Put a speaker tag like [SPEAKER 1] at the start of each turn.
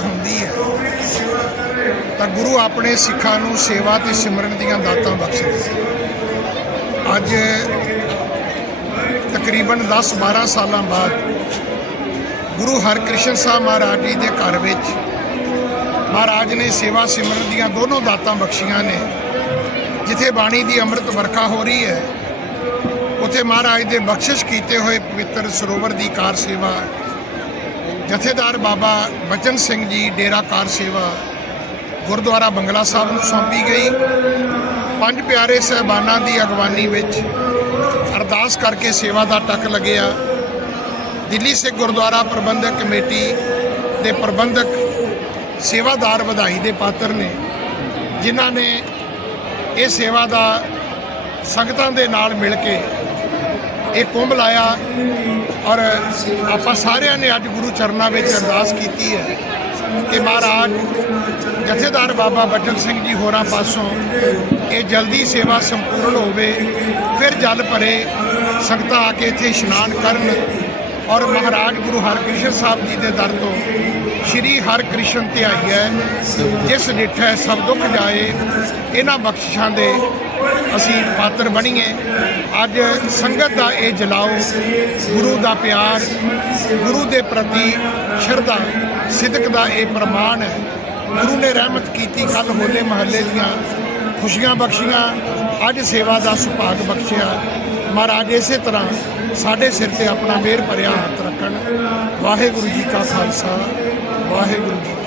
[SPEAKER 1] ਹੁੰਦੀ ਹੈ। ਤਾਂ ਗੁਰੂ ਆਪਣੇ ਸਿੱਖਾਂ ਨੂੰ ਸੇਵਾ ਤੇ ਸਿਮਰਨ ਦੀਆਂ ਦਾਤਾਂ ਬਖਸ਼ਦੇ ਅੱਜ ਤਕਰੀਬਨ 10-12 ਸਾਲਾਂ ਬਾਅਦ ਗੁਰੂ ਹਰਕ੍ਰਿਸ਼ਨ ਸਾਹਿਬ ਮਹਾਰਾਜ ਜੀ ਦੇ ਘਰ ਵਿੱਚ ਮਹਾਰਾਜ ਨੇ ਸੇਵਾ ਸਿਮਰਨ ਦੀਆਂ ਦੋਨੋਂ ਦਾਤਾਂ ਬਖਸ਼ੀਆਂ ਨੇ। ਜਿੱਥੇ ਬਾਣੀ ਦੀ ਅੰਮ੍ਰਿਤ ਵਰਖਾ ਹੋ ਰਹੀ ਹੈ, ਉੱਥੇ ਮਹਾਰਾਜ ਦੇ ਬਖਸ਼ਿਸ਼ ਕੀਤੇ ਹੋਏ ਪਵਿੱਤਰ ਸਰੋਵਰ ਦੀ ਕਾਰ ਸੇਵਾ ਜਥੇਦਾਰ ਬਾਬਾ ਬਚਨ ਸਿੰਘ ਜੀ ਡੇਰਾ ਕਾਰ ਸੇਵਾ ਗੁਰਦੁਆਰਾ ਬੰਗਲਾ ਸਾਹਿਬ ਨੂੰ ਸੌਂਪੀ ਗਈ। ਪੰਜ ਪਿਆਰੇ ਸਹਿਬਾਨਾਂ ਦੀ ਅਗਵਾਨੀ ਵਿੱਚ ਅਰਦਾਸ ਕਰਕੇ ਸੇਵਾ ਦਾ ਟੱਕ ਲੱਗਿਆ। ਦਿੱਲੀ ਸਿੱਖ ਗੁਰਦੁਆਰਾ ਪ੍ਰਬੰਧਕ ਕਮੇਟੀ ਦੇ ਪ੍ਰਬੰਧਕ ਸੇਵਾਦਾਰ ਵਧਾਈ ਦੇ ਪਾਤਰ ਨੇ, ਜਿਨ੍ਹਾਂ ਨੇ ਇਹ ਸੇਵਾ ਦਾ ਸੰਗਤਾਂ ਦੇ ਨਾਲ ਮਿਲ ਕੇ ਇਹ ਕੁੰਭ ਲਾਇਆ ਔਰ ਆਪਾਂ ਸਾਰਿਆਂ ਨੇ ਅੱਜ ਗੁਰੂ ਚਰਨਾਂ ਵਿੱਚ ਅਰਦਾਸ ਕੀਤੀ ਹੈ ਕਿ ਮਹਾਰਾਜ, ਜਥੇਦਾਰ ਬਾਬਾ ਬਚਨ ਸਿੰਘ ਜੀ ਹੋਰਾਂ ਪਾਸੋਂ ਇਹ ਜਲਦੀ ਸੇਵਾ ਸੰਪੂਰਨ ਹੋਵੇ, ਫਿਰ ਜਲ ਭਰੇ ਸੰਗਤਾਂ ਆ ਕੇ ਇੱਥੇ ਇਸ਼ਨਾਨ ਕਰਨ ਔਰ ਮਹਾਰਾਜ ਗੁਰੂ ਹਰਕ੍ਰਿਸ਼ਨ ਸਾਹਿਬ ਜੀ ਦੇ ਦਰ ਤੋਂ ਸ਼੍ਰੀ ਹਰਕ੍ਰਿਸ਼ਨ ਧਿਆਈ ਹੈ, ਜਿਸ ਡਿਠੈ ਸਭ ਦੁੱਖ ਜਾਏ, ਇਹਨਾਂ ਬਖਸ਼ਿਸ਼ਾਂ ਦੇ ਅਸੀਂ ਪਾਤਰ ਬਣੀਏ। ਅੱਜ ਸੰਗਤ ਦਾ ਇਹ ਜਲਾਓ, ਗੁਰੂ ਦਾ ਪਿਆਰ, ਗੁਰੂ ਦੇ ਪ੍ਰਤੀ ਸ਼ਰਧਾ, ਸਿਦਕ ਦਾ ਇਹ ਪ੍ਰਮਾਣ ਹੈ। ਗੁਰੂ ਨੇ ਰਹਿਮਤ ਕੀਤੀ ਕੱਲ ਹੋਲੇ ਮਹੱਲੇ ਦੀਆਂ ਖੁਸ਼ੀਆਂ ਬਖਸ਼ੀਆਂ, ਅੱਜ ਸੇਵਾ ਦਾ ਸੁਭਾਗ ਬਖਸ਼ਿਆ। ਮਹਾਰਾਜ ਇਸੇ ਤਰ੍ਹਾਂ ਸਾਡੇ ਸਿਰ ਤੇ ਆਪਣਾ ਮਿਹਰ ਭਰਿਆ ਹੱਥ ਰੱਖਣ। ਵਾਹਿਗੁਰੂ ਜੀ ਕਾ ਖਾਲਸਾ, ਵਾਹਿਗੁਰੂ ਜੀ